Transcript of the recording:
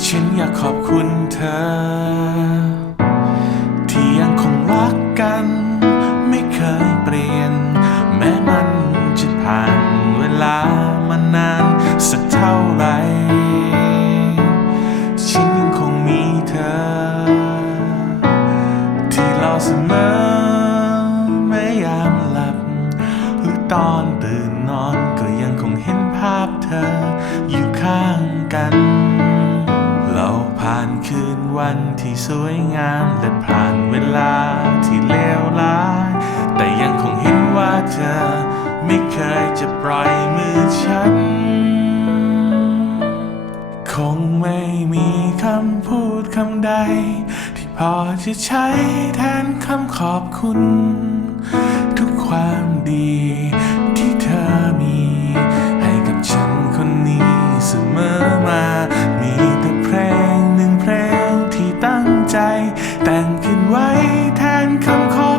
ฉันอยากขอบคุณเธอ ที่ยังคงรักกัน ไม่เคยเปลี่ยน แม้มันจะผ่านเวลามานานสักเท่าไหรฉันยังคงมีเธอ ที่รอเสมอแม้ยามหลับ หรือตอนตื่นนอนก็ยังคงเห็นภาพเธออยู่ข้างกัน คืนวันที่สวยงามและผ่านเวลาที่เลวร้าย แต่ยังคงเห็นว่าเธอไม่เคยจะปล่อยมือฉัน คงไม่มีคำพูดคำใด ที่พอจะใช้แทนคำขอบคุณ ใจ แต่งขึ้นไว้แทนคำขอ